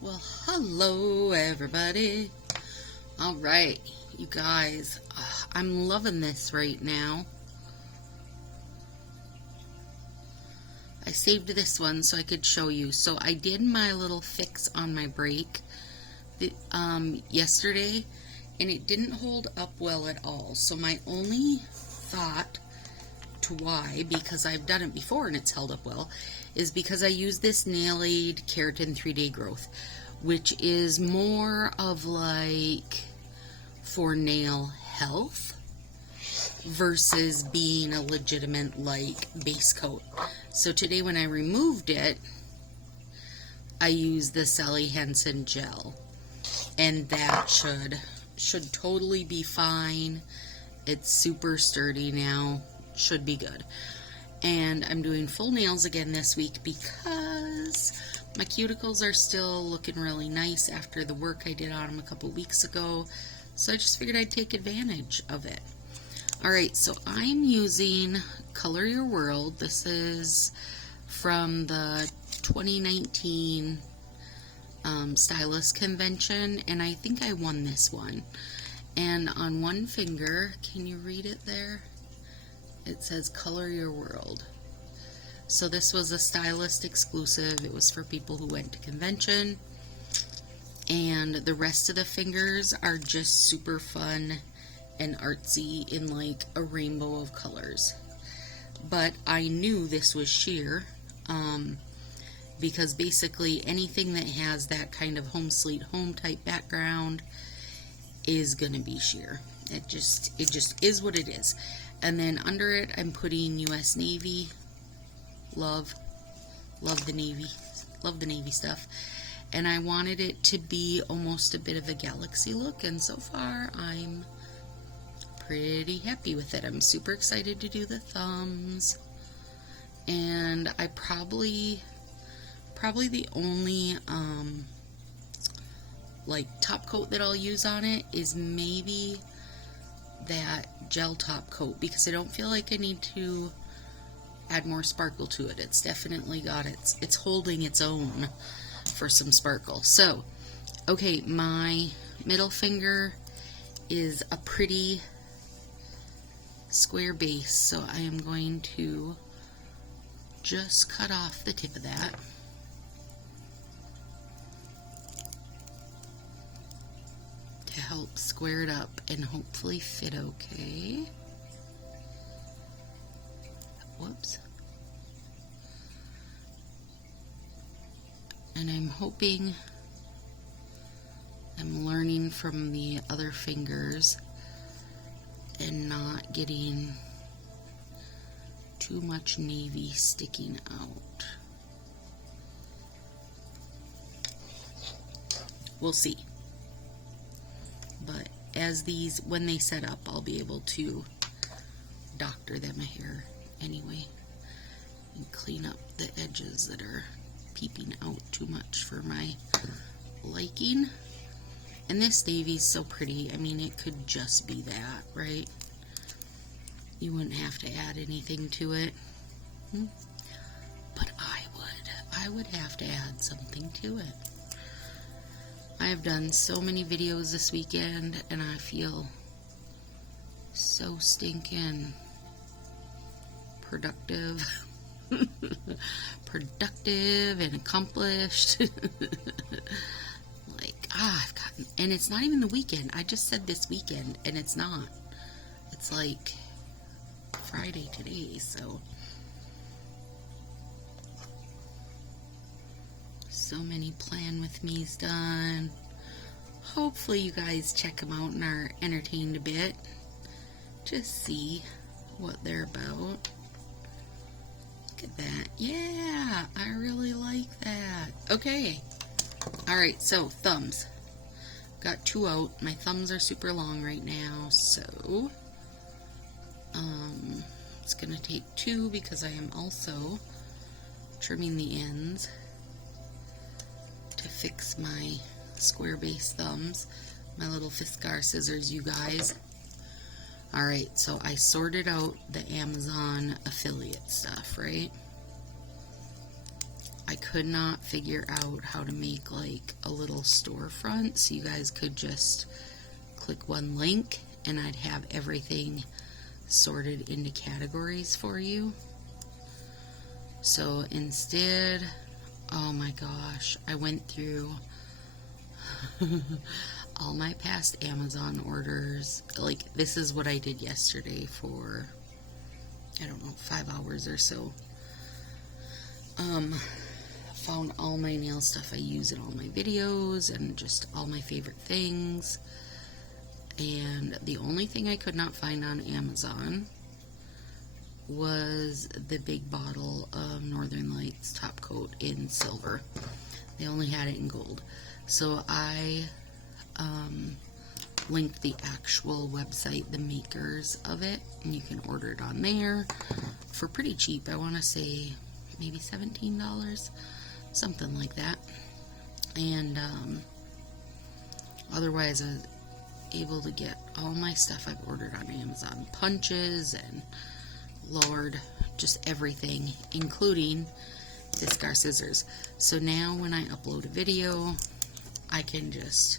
Well, hello everybody. All right, you guys, I'm loving this right now. I saved this one so I could show you. So I did my little fix on my brake yesterday, and it didn't hold up well at all. So my only thought to why, because I've done it before and it's held up well, is because I use this Nail Aid Keratin 3-Day Growth, which is more of like for nail health versus being a legitimate like base coat. So today when I removed it, I used the Sally Hansen gel, and that should totally be fine. It's super sturdy now, should be good. And I'm doing full nails again this week because my cuticles are still looking really nice after the work I did on them a couple weeks ago. So I just figured I'd take advantage of it. Alright, so I'm using Color Your World. This is from the 2019 Stylist Convention, and I think I won this one. And on one finger, can you read it there? It says Color Your World. So this was a stylist exclusive. It was for people who went to convention. And the rest of the fingers are just super fun and artsy in like a rainbow of colors. But I knew this was sheer because basically anything that has that kind of home sweet home type background is gonna be sheer. It just is what it is. And then under it I'm putting US Navy. Love the Navy stuff. And I wanted it to be almost a bit of a galaxy look, and so far I'm pretty happy with it. I'm super excited to do the thumbs, and I probably the only like top coat that I'll use on it is maybe that gel top coat, because I don't feel like I need to add more sparkle to it. It's definitely got it's holding its own for some sparkle. So, okay, my middle finger is a pretty square base, so I am going to just cut off the tip of that. To help square it up and hopefully fit okay. Whoops. And I'm hoping I'm learning from the other fingers and not getting too much navy sticking out. We'll see. But as these, when they set up, I'll be able to doctor them a hair anyway and clean up the edges that are peeping out too much for my liking. And this navy's so pretty. I mean, it could just be that, right? You wouldn't have to add anything to it. But I would have to add something to it. I have done so many videos this weekend, and I feel so stinking productive. Productive and accomplished. Like, I've gotten, and it's not even the weekend. I just said this weekend, and it's not. It's like Friday today, so many Plan With Me's done. Hopefully you guys check them out and are entertained a bit. Just see what they're about. Look at that. Yeah, I really like that. Okay. Alright, so thumbs. Got two out. My thumbs are super long right now, so it's going to take two because I am also trimming the ends to fix my square base thumbs. My little Fiskar scissors, you guys. Alright, so I sorted out the Amazon affiliate stuff, right? I could not figure out how to make like a little storefront so you guys could just click one link and I'd have everything sorted into categories for you. So instead, oh my gosh, I went through all my past Amazon orders. Like, this is what I did yesterday for, I don't know, 5 hours or so. Found all my nail stuff I use in all my videos and just all my favorite things. And the only thing I could not find on Amazon was the big bottle of Northern Lights top coat in silver. They only had it in gold. So I linked the actual website, the makers of it, and you can order it on there for pretty cheap. I want to say maybe $17, something like that. And otherwise I was able to get all my stuff I've ordered on Amazon, punches and Lord, just everything, including this Scar scissors. So now when I upload a video, I can just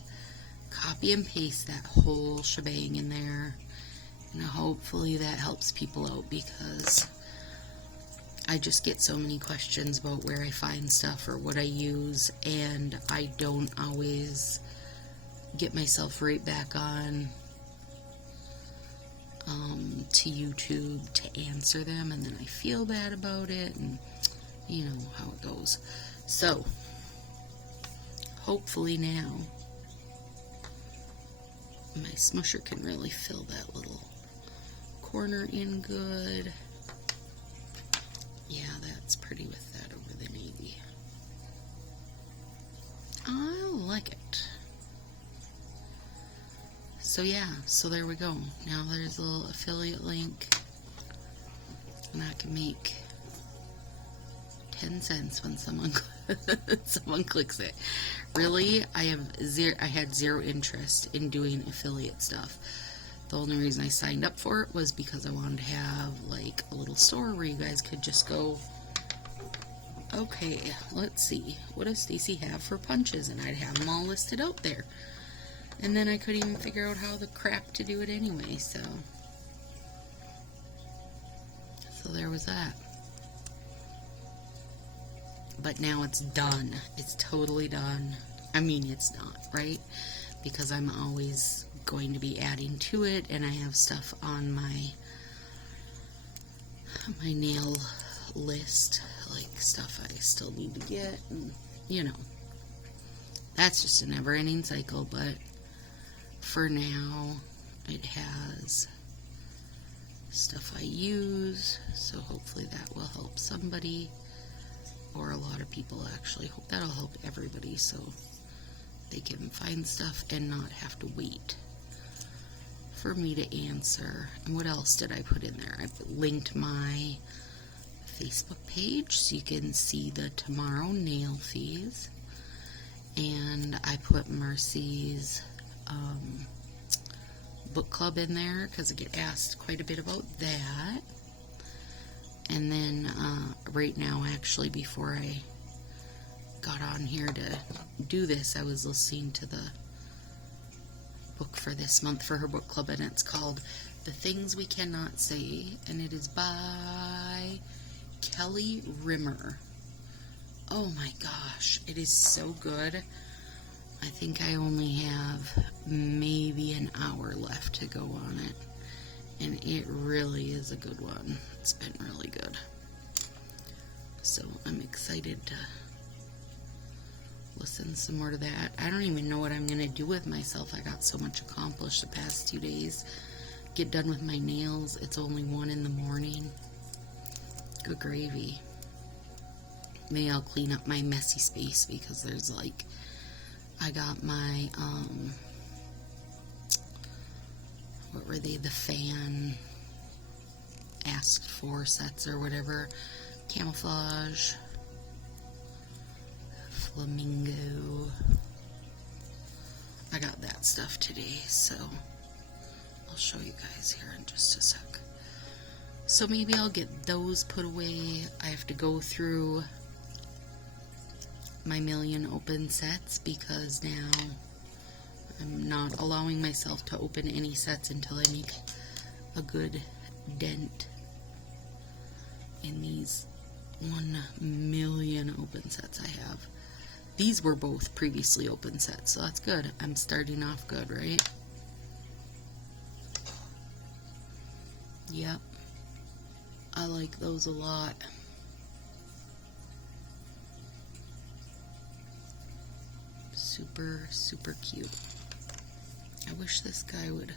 copy and paste that whole shebang in there, and hopefully that helps people out, because I just get so many questions about where I find stuff or what I use, and I don't always get myself right back on to YouTube to answer them, and then I feel bad about it, and you know how it goes. So hopefully now my smusher can really fill that little corner in good. Yeah, that's pretty with that over the navy. I like it. So yeah, so there we go. Now there's a little affiliate link, and I can make 10 cents when someone someone clicks it. Really, I had zero interest in doing affiliate stuff. The only reason I signed up for it was because I wanted to have like a little store where you guys could just go, okay, let's see, what does Stacy have for punches? And I'd have them all listed out there. And then I couldn't even figure out how the crap to do it anyway, so there was that. But now it's done. It's totally done. I mean, it's not, right? Because I'm always going to be adding to it, and I have stuff on my nail list, like stuff I still need to get, and you know, that's just a never-ending cycle. But for now, it has stuff I use, so hopefully that will help somebody, or a lot of people actually. Hope that'll help everybody, so they can find stuff and not have to wait for me to answer. And what else did I put in there? I linked my Facebook page so you can see the tomorrow nail fees, and I put Mercy's book club in there because I get asked quite a bit about that. And then right now, actually, before I got on here to do this, I was listening to the book for this month for her book club, and it's called The Things We Cannot Say, and it is by Kelly Rimmer. Oh my gosh, it is so good. I think I only have maybe an hour left to go on it, and it really is a good one. It's been really good. So I'm excited to listen some more to that. I don't even know what I'm going to do with myself. I got so much accomplished the past 2 days. Get done with my nails. It's only 1 in the morning. Good gravy. Maybe I'll clean up my messy space, because there's like, I got my, what were they, the fan asked for sets or whatever, camouflage, flamingo. I got that stuff today, so I'll show you guys here in just a sec. So maybe I'll get those put away. I have to go through my million open sets, because now I'm not allowing myself to open any sets until I make a good dent in these 1 million open sets I have. These were both previously open sets, so that's good. I'm starting off good, right? Yep. I like those a lot. Super, super cute. I wish this guy would...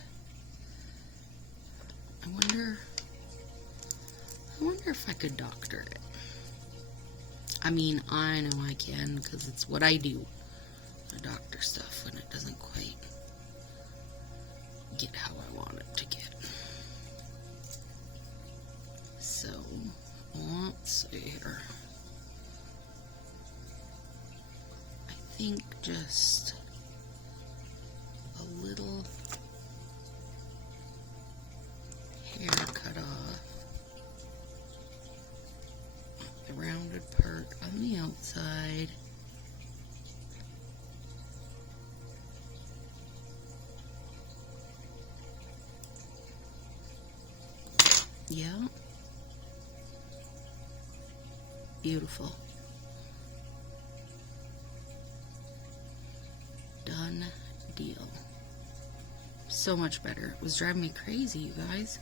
I wonder if I could doctor it. I mean, I know I can, because it's what I do. I doctor stuff when it doesn't quite get how I want it to get. So, let's see here. I think just a little hair cut off the rounded part on the outside. Yeah. Beautiful. Done deal. So much better. It was driving me crazy, you guys.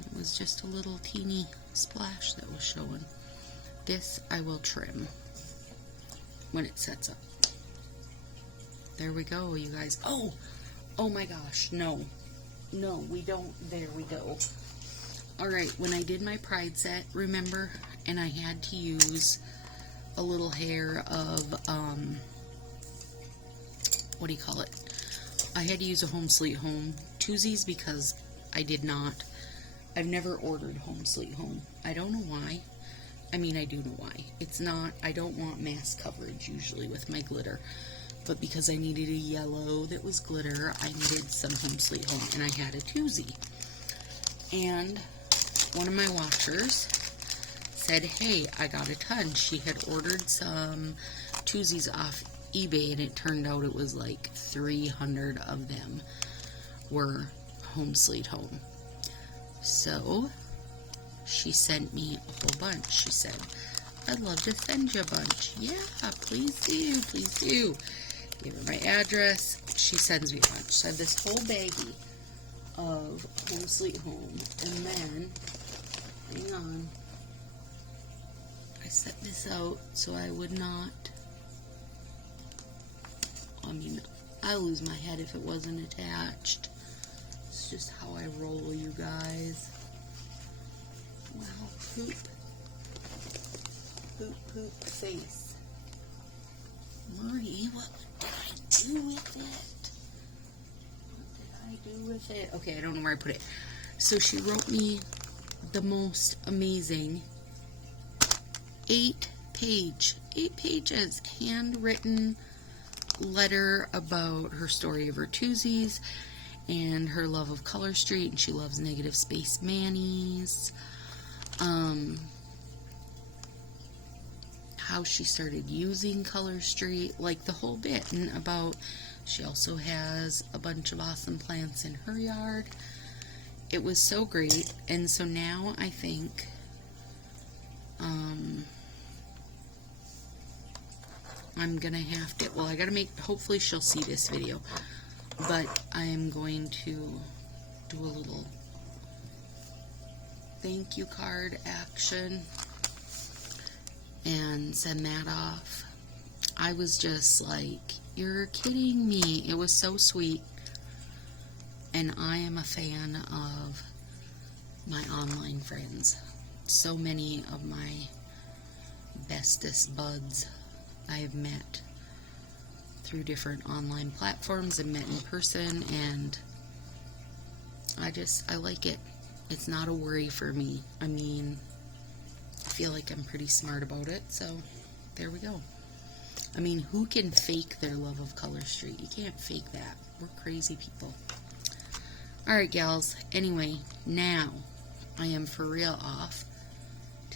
It was just a little teeny splash that was showing. This I will trim when it sets up. There we go, you guys. Oh my gosh, no, we don't. There we go. All right, when I did my Pride set, remember, and I had to use a little hair of what do you call it? I had to use a Home Sweet Home Twosies because I've never ordered Home Sweet Home. I don't know why. I mean, I do know why. It's not, I don't want mass coverage usually with my glitter. But because I needed a yellow that was glitter, I needed some Home Sweet Home, and I had a twosie. And one of my watchers said, hey, I got a ton. She had ordered some twosies off eBay, and it turned out it was like 300 of them were Home Sweet Home. So she sent me a whole bunch. She said, I'd love to send you a bunch. Yeah, please do, please do. Give her my address. She sends me a bunch. So I have this whole baggie of Home Sweet Home. And then, hang on, I set this out so I would not, I mean, I lose my head if it wasn't attached. It's just how I roll, you guys. Wow, poop. Poop face. Marty, what did I do with it? What did I do with it? Okay, I don't know where I put it. So she wrote me the most amazing 8 pages, handwritten letter about her story of her twosies and her love of Color Street, and she loves Negative Space Manis. How she started using Color Street, like the whole bit, and about, she also has a bunch of awesome plants in her yard. It was so great, and so now I think I'm gonna have to, well, I gotta make, hopefully she'll see this video, but I am going to do a little thank you card action and send that off. I was just like, you're kidding me. It was so sweet. And I am a fan of my online friends. So many of my bestest buds I have met through different online platforms and met in person, and I like it. It's not a worry for me. I mean, I feel like I'm pretty smart about it, so there we go. I mean, who can fake their love of Color Street? You can't fake that. We're crazy people. Alright, gals. Anyway, now I am for real off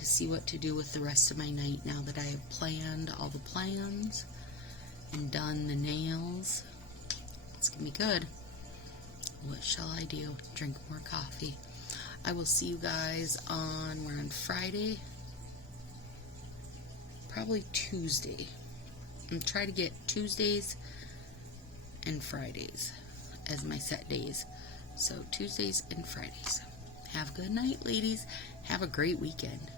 to see what to do with the rest of my night now that I have planned all the plans and done the nails. It's gonna be good. What shall I do? Drink more coffee. I will see you guys we're on Friday, probably Tuesday. I'm trying to get Tuesdays and Fridays as my set days. So Tuesdays and Fridays. Have a good night, ladies. Have a great weekend.